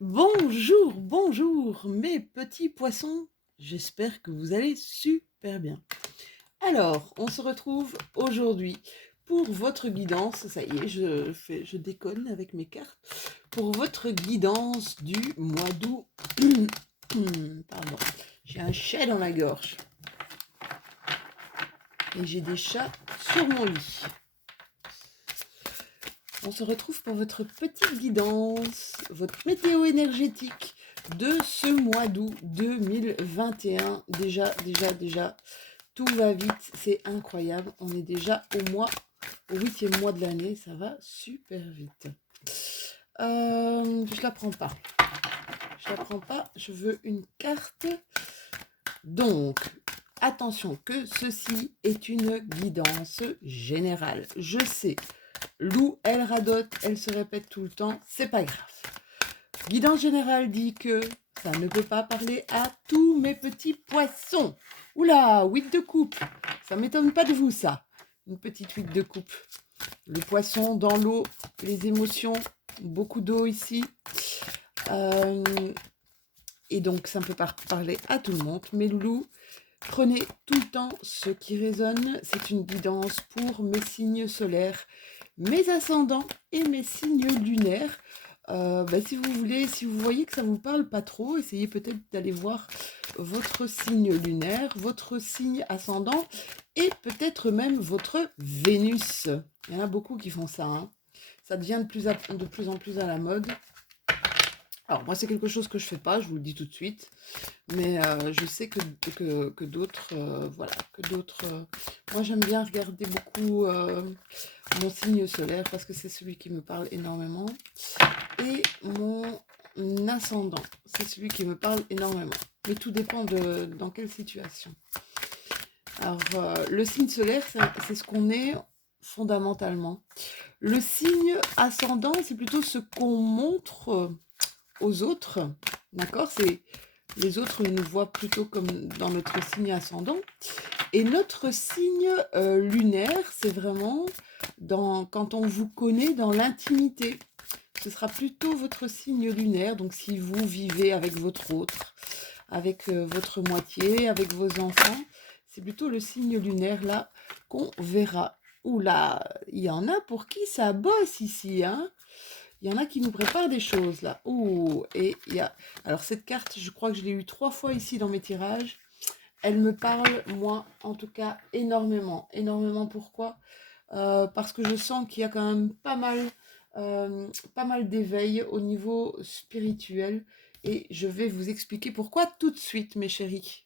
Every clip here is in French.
Bonjour, bonjour mes petits poissons, j'espère que vous allez super bien. Alors, on se retrouve aujourd'hui pour votre guidance, ça y est, je déconne avec mes cartes, pour votre guidance du mois d'août. Pardon, j'ai un chat dans la gorge et j'ai des chats sur mon lit. On se retrouve pour votre petite guidance, votre météo énergétique de ce mois d'août 2021. Déjà, tout va vite, c'est incroyable. On est déjà au 8e mois de l'année, ça va super vite. Je la prends pas. Je la prends pas, je veux une carte. Donc, attention que ceci est une guidance générale. Je sais, Lou, elle radote, elle se répète tout le temps, c'est pas grave. Guidance générale dit que ça ne peut pas parler à tous mes petits poissons. Oula, 8 de coupe, ça m'étonne pas de vous ça. Une petite 8 de coupe. Le poisson dans l'eau, les émotions, beaucoup d'eau ici. Et donc ça ne peut pas parler à tout le monde. Mes loulous, prenez tout le temps ce qui résonne. C'est une guidance pour mes signes solaires, mes ascendants et mes signes lunaires. Si vous voulez, si vous voyez que ça ne vous parle pas trop, essayez peut-être d'aller voir votre signe lunaire, votre signe ascendant et peut-être même votre Vénus. Il y en a beaucoup qui font ça, hein. Ça devient de plus en plus à la mode. Alors moi c'est quelque chose que je fais pas, je vous le dis tout de suite, mais je sais que d'autres, voilà, que d'autres... moi j'aime bien regarder beaucoup mon signe solaire parce que c'est celui qui me parle énormément. Et mon ascendant, c'est celui qui me parle énormément. Mais tout dépend de dans quelle situation. Alors le signe solaire, c'est ce qu'on est fondamentalement. Le signe ascendant, c'est plutôt ce qu'on montre aux autres, d'accord? C'est les autres nous voient plutôt comme dans notre signe ascendant. Et notre signe lunaire, c'est vraiment quand on vous connaît dans l'intimité. Ce sera plutôt votre signe lunaire. Donc si vous vivez avec votre autre, avec votre moitié, avec vos enfants, c'est plutôt le signe lunaire là qu'on verra. Oula, il y en a pour qui ça bosse ici, hein? Il y en a qui nous préparent des choses là. Ouh, et il y a... Alors cette carte, je crois que je l'ai eue 3 fois ici dans mes tirages. Elle me parle, moi, en tout cas, énormément. Énormément, pourquoi? Parce que je sens qu'il y a quand même pas mal d'éveil au niveau spirituel. Et je vais vous expliquer pourquoi tout de suite, mes chéris.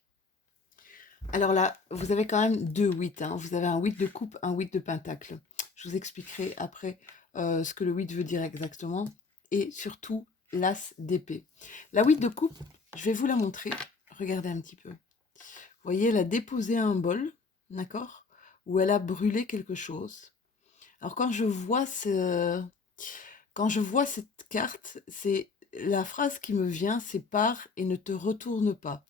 Alors là, vous avez quand même deux 8, hein. Vous avez un 8 de coupe, un 8 de pentacle. Je vous expliquerai après ce que le 8 veut dire exactement. Et surtout, l'as d'épée. La 8 de coupe, je vais vous la montrer. Regardez un petit peu. Vous voyez, elle a déposé un bol, d'accord, où elle a brûlé quelque chose. Alors quand je vois cette carte, c'est la phrase qui me vient, c'est pars et ne te retourne pas.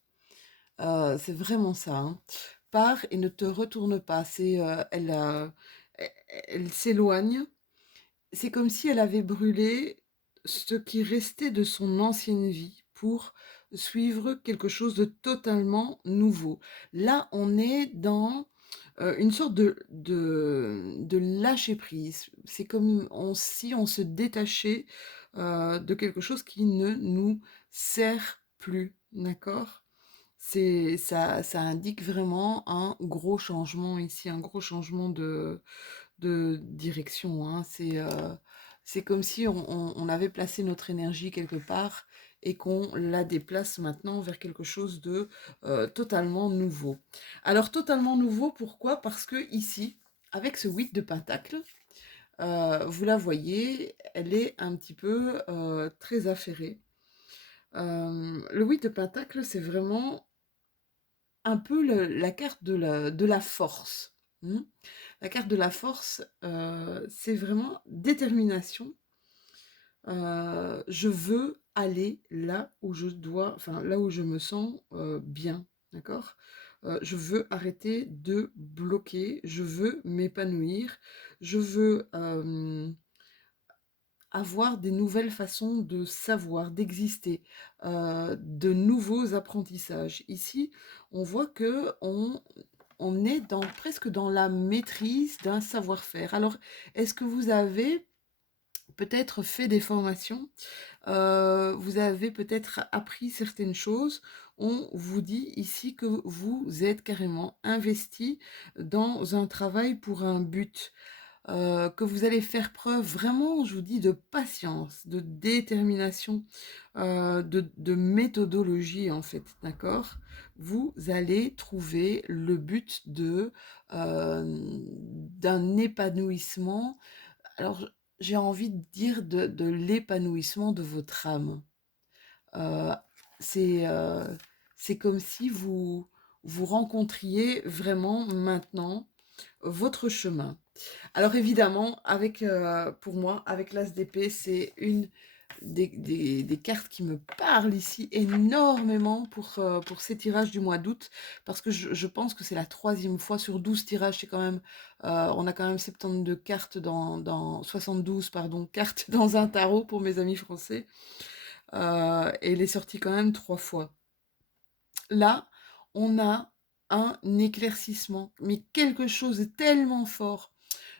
C'est vraiment ça, hein. Pars et ne te retourne pas. Elle, elle s'éloigne. C'est comme si elle avait brûlé ce qui restait de son ancienne vie pour suivre quelque chose de totalement nouveau. Là, on est dans une sorte de lâcher prise. C'est comme si on se détachait de quelque chose qui ne nous sert plus, d'accord? Ça indique vraiment un gros changement ici, un gros changement de direction, hein. C'est comme si on avait placé notre énergie quelque part et qu'on la déplace maintenant vers quelque chose de totalement nouveau. Alors totalement nouveau, pourquoi? Parce que ici, avec ce 8 de pentacle, vous la voyez, elle est un petit peu très affairée. Le 8 de pentacle, c'est vraiment un peu la carte de la force. Hmm. La carte de la force, c'est vraiment détermination. Je veux aller là où je dois, enfin là où je me sens bien, d'accord? Je veux arrêter de bloquer, je veux m'épanouir, je veux avoir des nouvelles façons de savoir, d'exister, de nouveaux apprentissages. Ici, on voit que on est presque dans la maîtrise d'un savoir-faire. Alors, est-ce que vous avez peut-être fait des formations, vous avez peut-être appris certaines choses. On vous dit ici que vous êtes carrément investi dans un travail pour un but, que vous allez faire preuve vraiment, je vous dis, de patience, de détermination, de méthodologie en fait, d'accord? Vous allez trouver le but d'un épanouissement. Alors, j'ai envie de dire de l'épanouissement de votre âme. Heu, c'est, c'est comme si vous rencontriez vraiment maintenant votre chemin. Alors évidemment, pour moi, avec l'as d'épée, c'est une des cartes qui me parle ici énormément pour ces tirages du mois d'août, parce que je pense que c'est la troisième fois sur 12 tirages, c'est quand même, on a quand même 72 cartes 72, pardon, cartes dans un tarot pour mes amis français, et il est sorti quand même 3 fois. Là, on a un éclaircissement, mais quelque chose de tellement fort,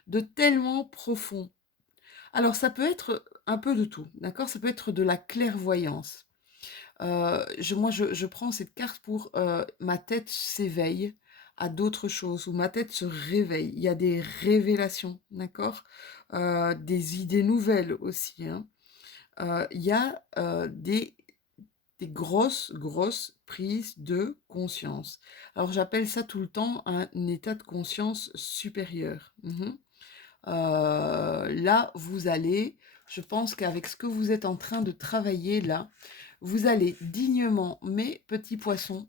de tellement profond. Alors ça peut être un peu de tout, d'accord? Ça peut être de la clairvoyance. Je prends cette carte pour, ma tête s'éveille à d'autres choses ou ma tête se réveille. Il y a des révélations, d'accord? Des idées nouvelles aussi, hein. Il y a, des grosses, grosses prises de conscience. Alors j'appelle ça tout le temps un état de conscience supérieur. Là, je pense qu'avec ce que vous êtes en train de travailler là, vous allez dignement, mes petits poissons,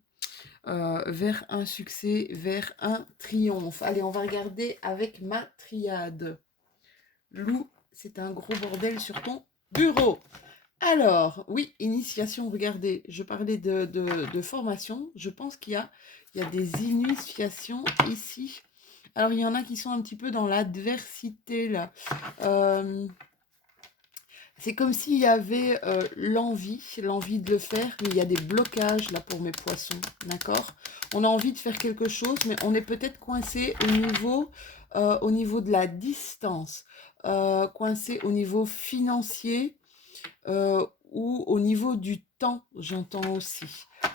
vers un succès, vers un triomphe. Allez, on va regarder avec ma triade. Loup, c'est un gros bordel sur ton bureau. Alors, oui, initiation, regardez, je parlais de formation. Je pense il y a des initiations ici. Alors, il y en a qui sont un petit peu dans l'adversité, là. C'est comme s'il y avait l'envie de le faire, mais il y a des blocages, là, pour mes poissons, d'accord? On a envie de faire quelque chose, mais on est peut-être coincé au niveau de la distance, coincé au niveau financier, ou au niveau du temps, j'entends aussi.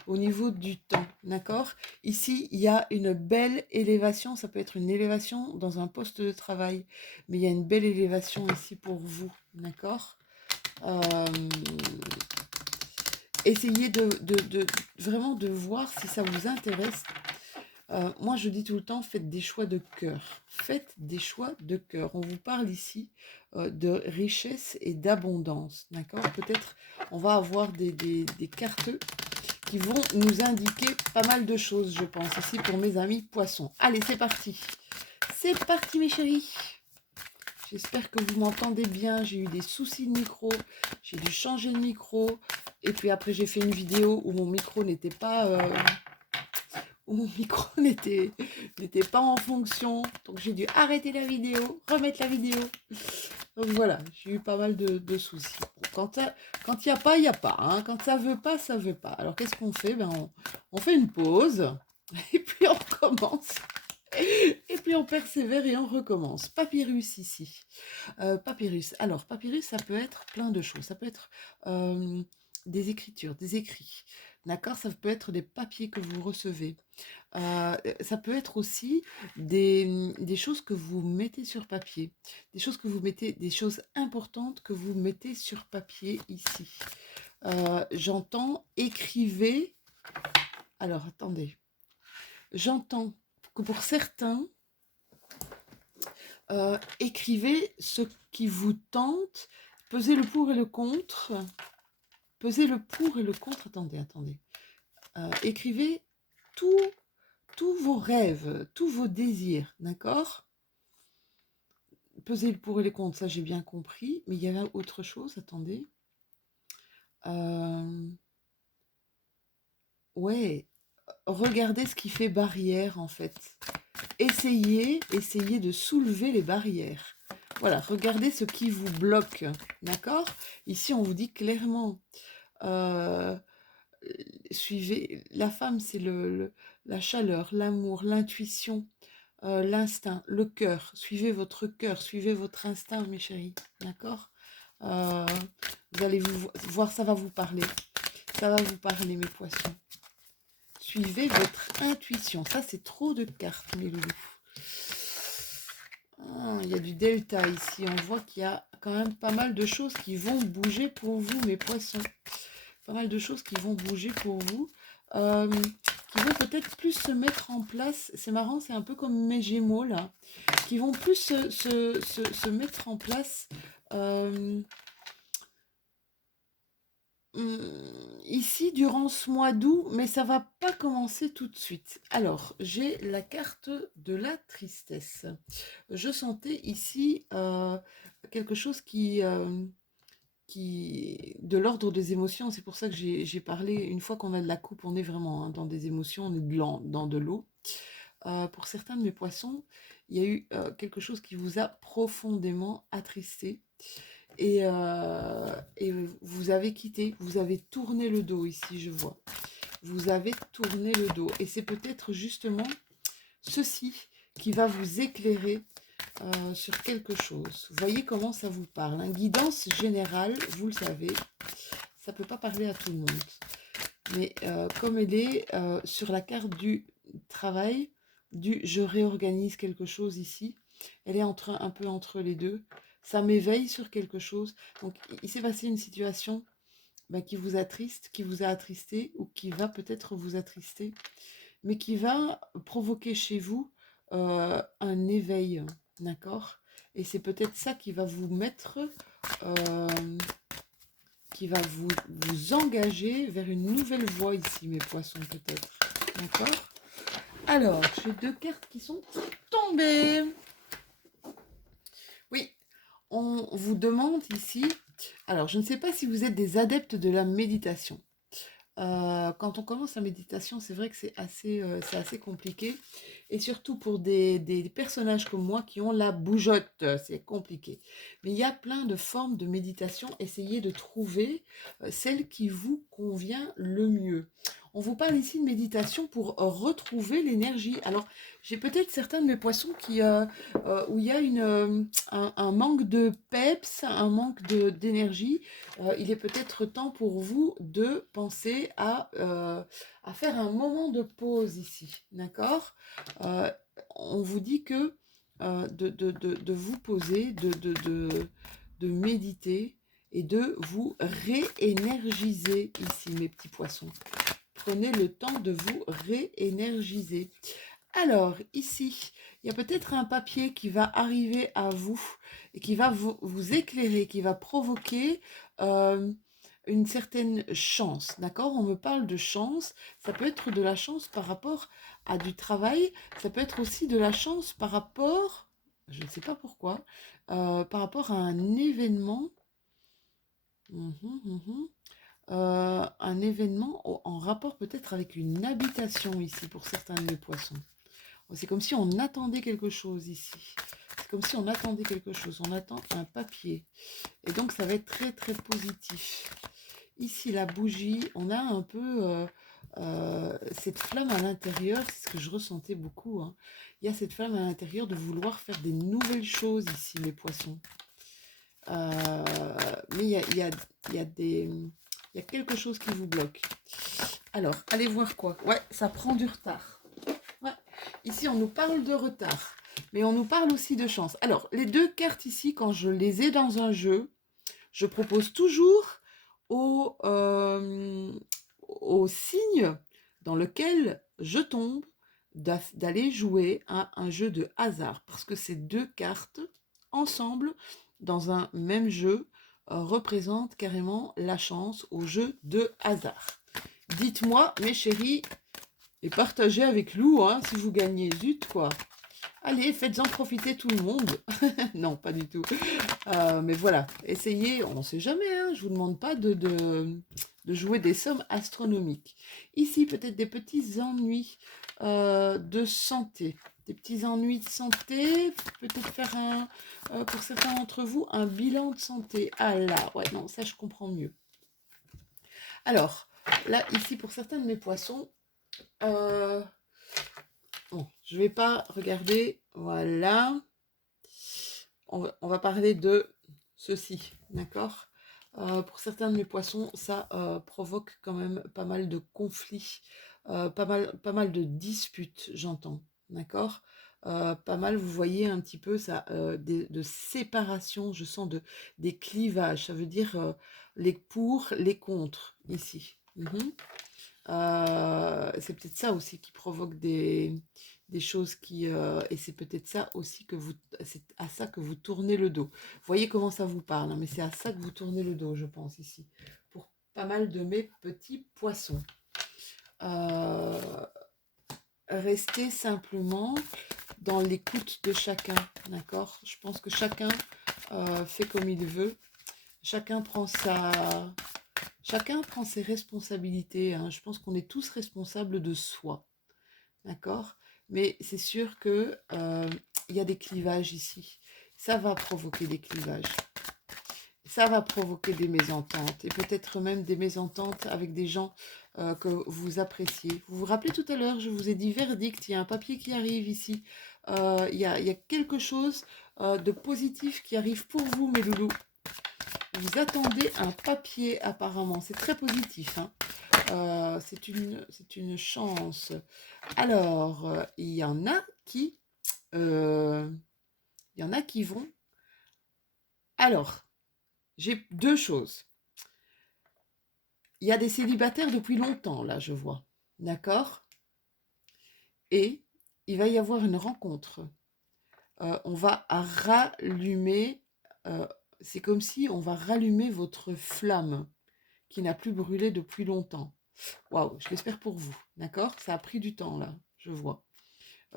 Au niveau du temps, d'accord? Ici, il y a une belle élévation. Ça peut être une élévation dans un poste de travail, mais il y a une belle élévation ici pour vous, d'accord? Euh, Essayez vraiment de voir si ça vous intéresse. Moi, je dis tout le temps, faites des choix de cœur. Faites des choix de cœur. On vous parle ici de richesse et d'abondance. D'accord? Peut-être on va avoir des cartes qui vont nous indiquer pas mal de choses, je pense, ici pour mes amis poissons. Allez, c'est parti. C'est parti, mes chéris. J'espère que vous m'entendez bien. J'ai eu des soucis de micro. J'ai dû changer de micro. Et puis après, j'ai fait une vidéo où mon micro n'était pas... où mon micro n'était pas en fonction. Donc j'ai dû arrêter la vidéo, remettre la vidéo. Donc voilà, j'ai eu pas mal de soucis. Bon, quand il n'y a pas, il n'y a pas. Hein. Quand ça veut pas, ça veut pas. Alors qu'est-ce qu'on fait? On fait une pause et puis on recommence. Et puis on persévère et on recommence. Papyrus ici. Papyrus. Alors, papyrus, ça peut être plein de choses. Ça peut être des écritures, des écrits. D'accord? Ça peut être des papiers que vous recevez. Ça peut être aussi des choses que vous mettez sur papier. Des choses importantes que vous mettez sur papier ici. J'entends écrivez. Alors, attendez. J'entends que pour certains, écrivez ce qui vous tente, pesez le pour et le contre. Pesez le pour et le contre. Attendez. Écrivez tous vos rêves, tous vos désirs, d'accord? Pesez le pour et le contre, ça j'ai bien compris. Mais il y avait autre chose, attendez. Ouais, regardez ce qui fait barrière en fait. Essayez de soulever les barrières. Voilà, regardez ce qui vous bloque, d'accord? Ici, on vous dit clairement, euh, suivez, la femme, c'est la chaleur, l'amour, l'intuition, l'instinct, le cœur. Suivez votre instinct, mes chéris, d'accord? Euh, vous allez voir, ça va vous parler. Ça va vous parler, mes poissons. Suivez votre intuition. Ça, c'est trop de cartes, mes loulous. Ah, il y a du delta ici. On voit qu'il y a quand même pas mal de choses qui vont bouger pour vous, mes poissons. Pas mal de choses qui vont bouger pour vous. Qui vont peut-être plus se mettre en place. C'est marrant, c'est un peu comme mes Gémeaux, là. Qui vont plus se mettre en place. Ici durant ce mois d'août, mais ça va pas commencer tout de suite. Alors, j'ai la carte de la tristesse. Je sentais ici quelque chose qui de l'ordre des émotions. C'est pour ça que j'ai parlé, une fois qu'on a de la coupe, on est vraiment dans des émotions, on est dans de l'eau. Pour certains de mes poissons, il y a eu quelque chose qui vous a profondément attristé. Et vous avez quitté, vous avez tourné le dos ici, je vois. Vous avez tourné le dos. Et c'est peut-être justement ceci qui va vous éclairer sur quelque chose. Voyez comment ça vous parle. Une guidance générale, vous le savez, ça ne peut pas parler à tout le monde. Mais comme elle est sur la carte du travail, du je réorganise quelque chose ici, elle est un peu entre les deux. Ça m'éveille sur quelque chose. Donc, il s'est passé une situation qui vous attriste, qui vous a attristé, ou qui va peut-être vous attrister, mais qui va provoquer chez vous un éveil, d'accord? Et c'est peut-être ça qui va vous mettre, qui va vous engager vers une nouvelle voie ici, mes poissons, peut-être. D'accord? Alors, j'ai 2 cartes qui sont tombées. Oui, on vous demande ici, alors je ne sais pas si vous êtes des adeptes de la méditation. Quand on commence la méditation, c'est vrai que c'est assez compliqué. Et surtout pour des personnages comme moi qui ont la bougeotte, c'est compliqué. Mais il y a plein de formes de méditation. Essayez de trouver celle qui vous convient le mieux. On vous parle ici de méditation pour retrouver l'énergie. Alors, j'ai peut-être certains de mes poissons où il y a un manque de peps, un manque d'énergie. Il est peut-être temps pour vous de penser à faire un moment de pause ici, d'accord? On vous dit que de vous poser, de méditer et de vous réénergiser ici, mes petits poissons. Prenez le temps de vous réénergiser. Alors, ici, il y a peut-être un papier qui va arriver à vous et qui va vous éclairer, qui va provoquer une certaine chance, d'accord? On me parle de chance, ça peut être de la chance par rapport à du travail, ça peut être aussi de la chance par rapport, je ne sais pas pourquoi, par rapport à un événement. Un événement en rapport peut-être avec une habitation ici pour certains de mes poissons. C'est comme si on attendait quelque chose ici. C'est comme si on attendait quelque chose. On attend un papier. Et donc, ça va être très, très positif. Ici, la bougie, on a un peu cette flamme à l'intérieur. C'est ce que je ressentais beaucoup. Hein. Il y a cette flamme à l'intérieur de vouloir faire des nouvelles choses ici, les poissons. Mais il y a quelque chose qui vous bloque. Alors, allez voir quoi. Ouais, ça prend du retard. Ouais. Ici, on nous parle de retard, mais on nous parle aussi de chance. Alors, les 2 cartes ici, quand je les ai dans un jeu, je propose toujours au signe dans lequel je tombe d'aller jouer à un jeu de hasard, parce que ces 2 cartes, ensemble, dans un même jeu, représentent carrément la chance au jeu de hasard. Dites-moi, mes chéris, et partagez avec Lou, hein, si vous gagnez, zut, quoi. Allez, faites-en profiter tout le monde. Non, pas du tout. Mais voilà, essayez, on ne sait jamais, hein, je ne vous demande pas de jouer des sommes astronomiques. Ici, peut-être des petits ennuis de santé. des petits ennuis de santé, peut-être faire pour certains d'entre vous, un bilan de santé. Ah là, ouais, non, ça je comprends mieux. Alors, là, ici, pour certains de mes poissons, bon, je ne vais pas regarder, voilà. On va parler de ceci, d'accord? Pour certains de mes poissons, ça provoque quand même pas mal de conflits, pas mal de disputes, j'entends, d'accord? Pas mal, vous voyez un petit peu ça, de séparation, je sens des clivages, ça veut dire les pour, les contre, ici. C'est peut-être ça aussi qui provoque des choses qui... et c'est peut-être ça aussi c'est à ça que vous tournez le dos. Vous voyez comment ça vous parle, hein, mais c'est à ça que vous tournez le dos, je pense, ici. Pour pas mal de mes petits poissons. Restez simplement dans l'écoute de chacun, d'accord? Je pense que chacun fait comme il veut. Chacun prend ses responsabilités, hein. Je pense qu'on est tous responsables de soi. D'accord? Mais c'est sûr que il y a des clivages ici. Ça va provoquer des clivages. Ça va provoquer des mésententes. Et peut-être même des mésententes avec des gens que vous appréciez. Vous vous rappelez tout à l'heure, je vous ai dit verdict, il y a un papier qui arrive ici. Il y a quelque chose de positif qui arrive pour vous, mes loulous. Vous attendez un papier apparemment. C'est très positif, hein. C'est une chance. Alors, il y en a qui vont. Alors, j'ai deux choses. Il y a des célibataires depuis longtemps, là, je vois. D'accord? Et il va y avoir une rencontre. On va rallumer. C'est comme si on va rallumer votre flamme qui n'a plus brûlé depuis longtemps. Waouh, je l'espère pour vous. D'accord? Ça a pris du temps, là, je vois.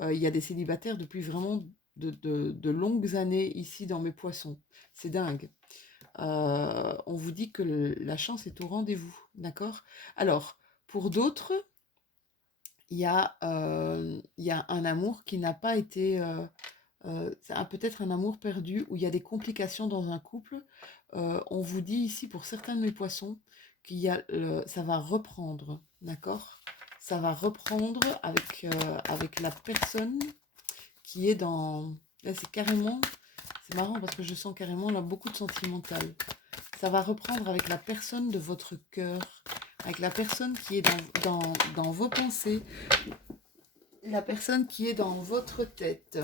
Il y a des célibataires depuis vraiment de longues années ici dans mes poissons. C'est dingue. On vous dit que la chance est au rendez-vous, d'accord? Alors, pour d'autres, il y a un amour qui n'a pas été... c'est peut-être un amour perdu où il y a des complications dans un couple. On vous dit ici, pour certains de mes poissons, ça va reprendre, d'accord? Ça va reprendre avec la personne qui est dans... Là, c'est marrant parce que je sens carrément là beaucoup de sentimental. Ça va reprendre avec la personne de votre cœur, avec la personne qui est dans vos pensées, la personne qui est dans votre tête.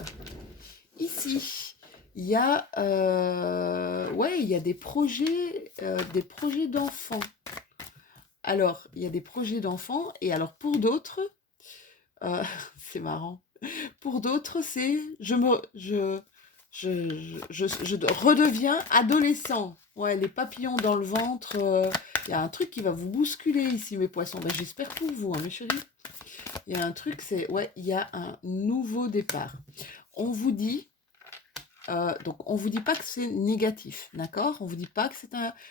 Ici, il y a, il y a des projets d'enfants. Alors, il y a des projets d'enfants, et alors pour d'autres, c'est marrant. Pour d'autres, c'est je redeviens adolescent. Ouais, les papillons dans le ventre. Il y a un truc qui va vous bousculer ici, mes poissons. Ben, j'espère pour vous, hein, mes chéris. Il y a un truc, il y a un nouveau départ. On vous dit, donc on vous dit pas que c'est négatif, d'accord? On vous dit pas que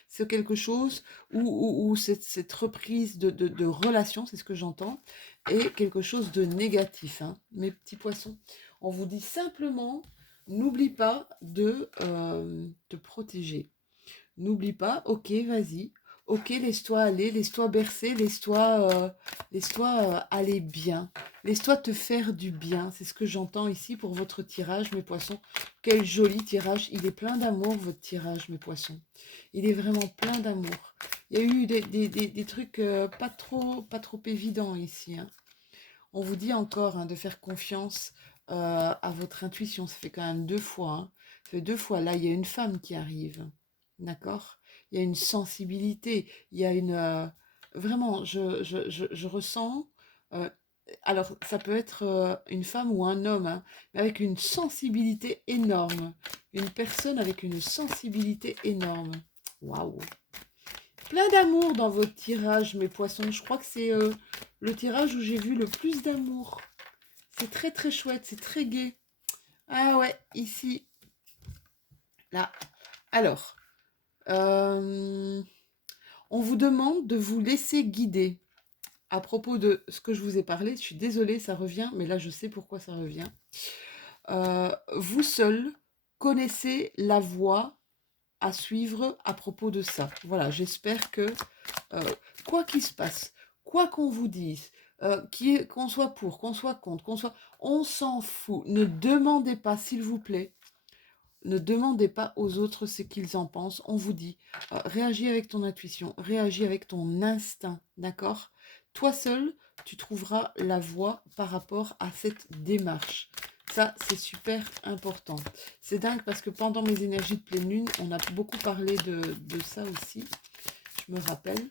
c'est quelque chose où cette reprise de relation, c'est ce que j'entends, est quelque chose de négatif, hein, mes petits poissons. On vous dit simplement, n'oublie pas de te protéger. N'oublie pas, ok, vas-y. Ok, laisse-toi aller, laisse-toi bercer, laisse-toi aller bien. Laisse-toi te faire du bien. C'est ce que j'entends ici pour votre tirage, mes poissons. Quel joli tirage. Il est plein d'amour, votre tirage, mes poissons. Il est vraiment plein d'amour. Il y a eu des trucs pas trop évidents ici, hein. On vous dit encore, hein, de faire confiance à votre intuition. Ça fait quand même 2 fois, hein. Ça fait 2 fois. Là, il y a une femme qui arrive. D'accord? Il y a une sensibilité. Il y a une... vraiment, je ressens... alors, ça peut être une femme ou un homme, hein, mais avec une sensibilité énorme. Une personne avec une sensibilité énorme. Waouh! Plein d'amour dans votre tirage, mes poissons. Je crois que c'est le tirage où j'ai vu le plus d'amour. C'est très très chouette, c'est très gai. Ah ouais, ici. Là. Alors, on vous demande de vous laisser guider. à propos de ce que je vous ai parlé, je suis désolée, ça revient, mais là je sais pourquoi ça revient. Vous seul connaissez la voie à suivre à propos de ça. Voilà, j'espère que quoi qu'il se passe, quoi qu'on vous dise, qu'on soit pour, qu'on soit contre, on s'en fout. Ne demandez pas, s'il vous plaît, ne demandez pas aux autres ce qu'ils en pensent. On vous dit, réagis avec ton intuition, réagis avec ton instinct, d'accord? Toi seul, tu trouveras la voie par rapport à cette démarche. Ça, c'est super important. C'est dingue parce que pendant mes énergies de pleine lune, on a beaucoup parlé de ça aussi, je me rappelle.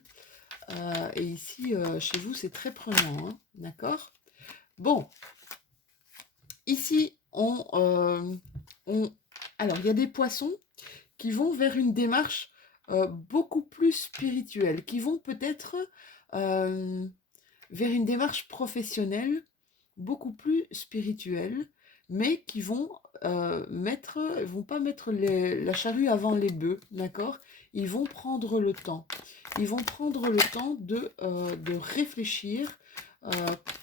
Et ici, chez vous, c'est très prenant, hein, d'accord? Bon, ici, alors, il y a des poissons qui vont vers une démarche beaucoup plus spirituelle, qui vont peut-être vers une démarche professionnelle beaucoup plus spirituelle, mais qui vont vont pas mettre la charrue avant les bœufs, d'accord? Ils vont prendre le temps. Ils vont prendre le temps de réfléchir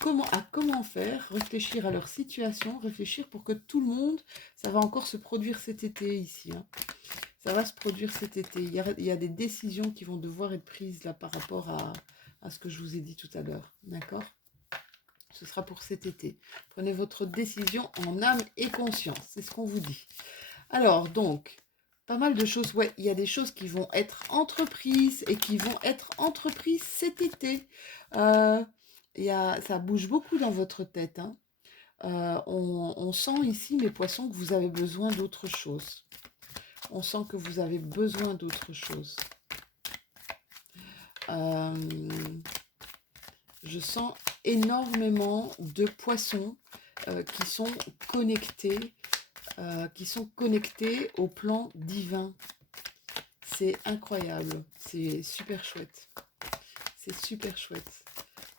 comment faire, réfléchir à leur situation, réfléchir pour que tout le monde, ça va encore se produire cet été ici, hein. Ça va se produire cet été. Il y a des décisions qui vont devoir être prises là par rapport à ce que je vous ai dit tout à l'heure, d'accord? Ce sera pour cet été. Prenez votre décision en âme et conscience, c'est ce qu'on vous dit. Alors, donc, pas mal de choses. Ouais, il y a des choses qui vont être entreprises et qui vont être entreprises cet été. Ça bouge beaucoup dans votre tête, hein. On sent ici, mes poissons, que vous avez besoin d'autre chose. On sent que vous avez besoin d'autre chose. Je sens énormément de poissons qui sont connectés au plan divin. C'est incroyable, c'est super chouette. C'est super chouette.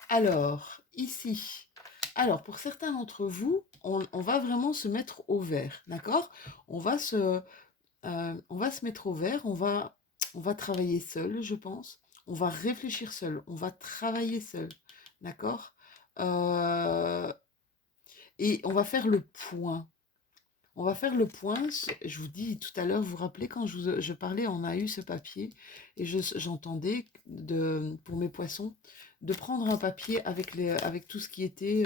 Alors, ici, pour certains d'entre vous, on va vraiment se mettre au vert, d'accord? On va se mettre au vert, on va travailler seul, je pense. On va réfléchir seul, on va travailler seul, d'accord? Et on va faire le point. On va faire le point. Je vous dis tout à l'heure, vous vous rappelez quand je parlais, on a eu ce papier et j'entendais pour mes poissons de prendre un papier avec tout ce qui était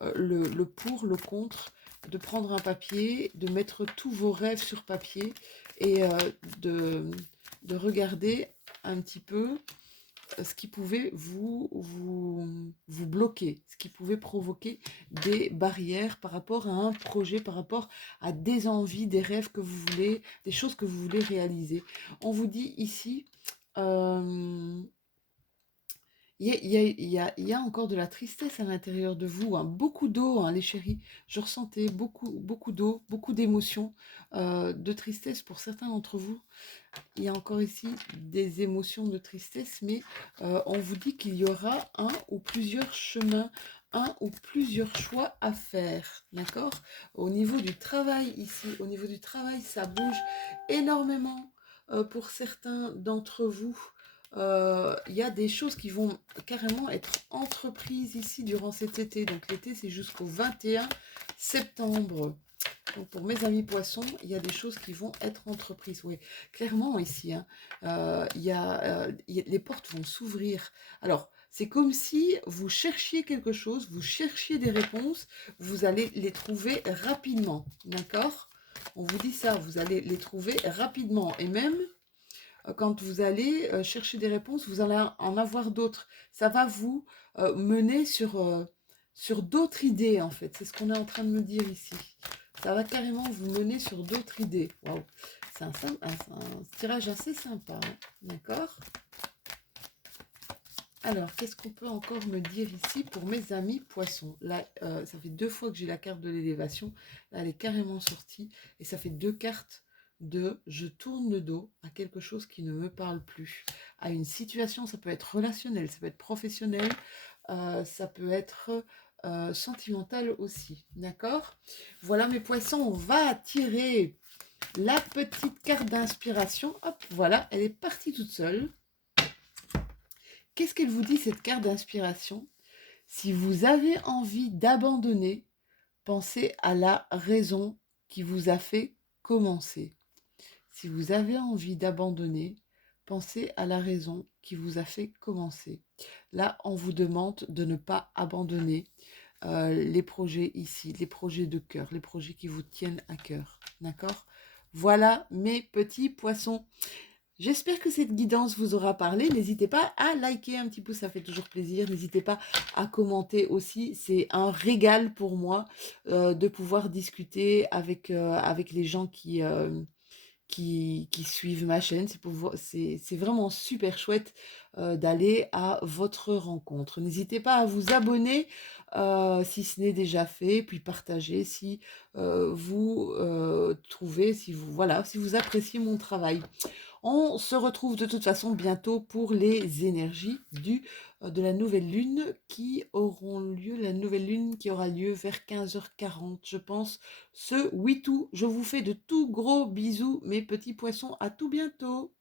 le pour, le contre, de prendre un papier, de mettre tous vos rêves sur papier et de regarder un petit peu ce qui pouvait vous bloquer, ce qui pouvait provoquer des barrières par rapport à un projet, par rapport à des envies, des rêves que vous voulez, des choses que vous voulez réaliser. On vous dit ici, il y a encore de la tristesse à l'intérieur de vous, hein. Beaucoup d'eau, hein, les chéris. Je ressentais beaucoup d'eau, beaucoup d'émotions, de tristesse pour certains d'entre vous. Il y a encore ici des émotions de tristesse, mais on vous dit qu'il y aura un ou plusieurs chemins, un ou plusieurs choix à faire, d'accord? Au niveau du travail ici, au niveau du travail, ça bouge énormément pour certains d'entre vous. Il y a des choses qui vont carrément être entreprises ici durant cet été. Donc l'été, c'est jusqu'au 21 septembre. Donc pour mes amis poissons, il y a des choses qui vont être entreprises. Oui, clairement ici, hein, les portes vont s'ouvrir. Alors, c'est comme si vous cherchiez quelque chose, vous cherchiez des réponses, vous allez les trouver rapidement, d'accord? On vous dit ça, vous allez les trouver rapidement. Et même, quand vous allez chercher des réponses, vous allez en avoir d'autres. Ça va vous mener sur d'autres idées, en fait. C'est ce qu'on est en train de me dire ici. Ça va carrément vous mener sur d'autres idées. Waouh, c'est un tirage assez sympa, hein. D'accord? Alors, qu'est-ce qu'on peut encore me dire ici pour mes amis poissons? Là, ça fait 2 fois que j'ai la carte de l'élévation. Là, elle est carrément sortie. Et ça fait 2 cartes de je tourne le dos à quelque chose qui ne me parle plus. À une situation, ça peut être relationnel, ça peut être professionnel, ça peut être sentimental aussi. D'accord? Voilà mes poissons, on va tirer la petite carte d'inspiration. Hop, voilà, elle est partie toute seule. Qu'est-ce qu'elle vous dit cette carte d'inspiration? Si vous avez envie d'abandonner, pensez à la raison qui vous a fait commencer. Si vous avez envie d'abandonner, pensez à la raison qui vous a fait commencer. Là, on vous demande de ne pas abandonner les projets ici, les projets de cœur, les projets qui vous tiennent à cœur. D'accord? Voilà mes petits poissons. J'espère que cette guidance vous aura parlé. N'hésitez pas à liker un petit peu, ça fait toujours plaisir. N'hésitez pas à commenter aussi. C'est un régal pour moi de pouvoir discuter avec les gens qui suivent ma chaîne. C'est vraiment super chouette d'aller à votre rencontre. N'hésitez pas à vous abonner si ce n'est déjà fait, puis partager si vous trouvez, si vous, voilà, si vous appréciez mon travail. On se retrouve de toute façon bientôt pour les énergies de la nouvelle lune qui auront lieu, la nouvelle lune qui aura lieu vers 15h40, je pense, ce 8 août. Je vous fais de tout gros bisous, mes petits poissons. À tout bientôt.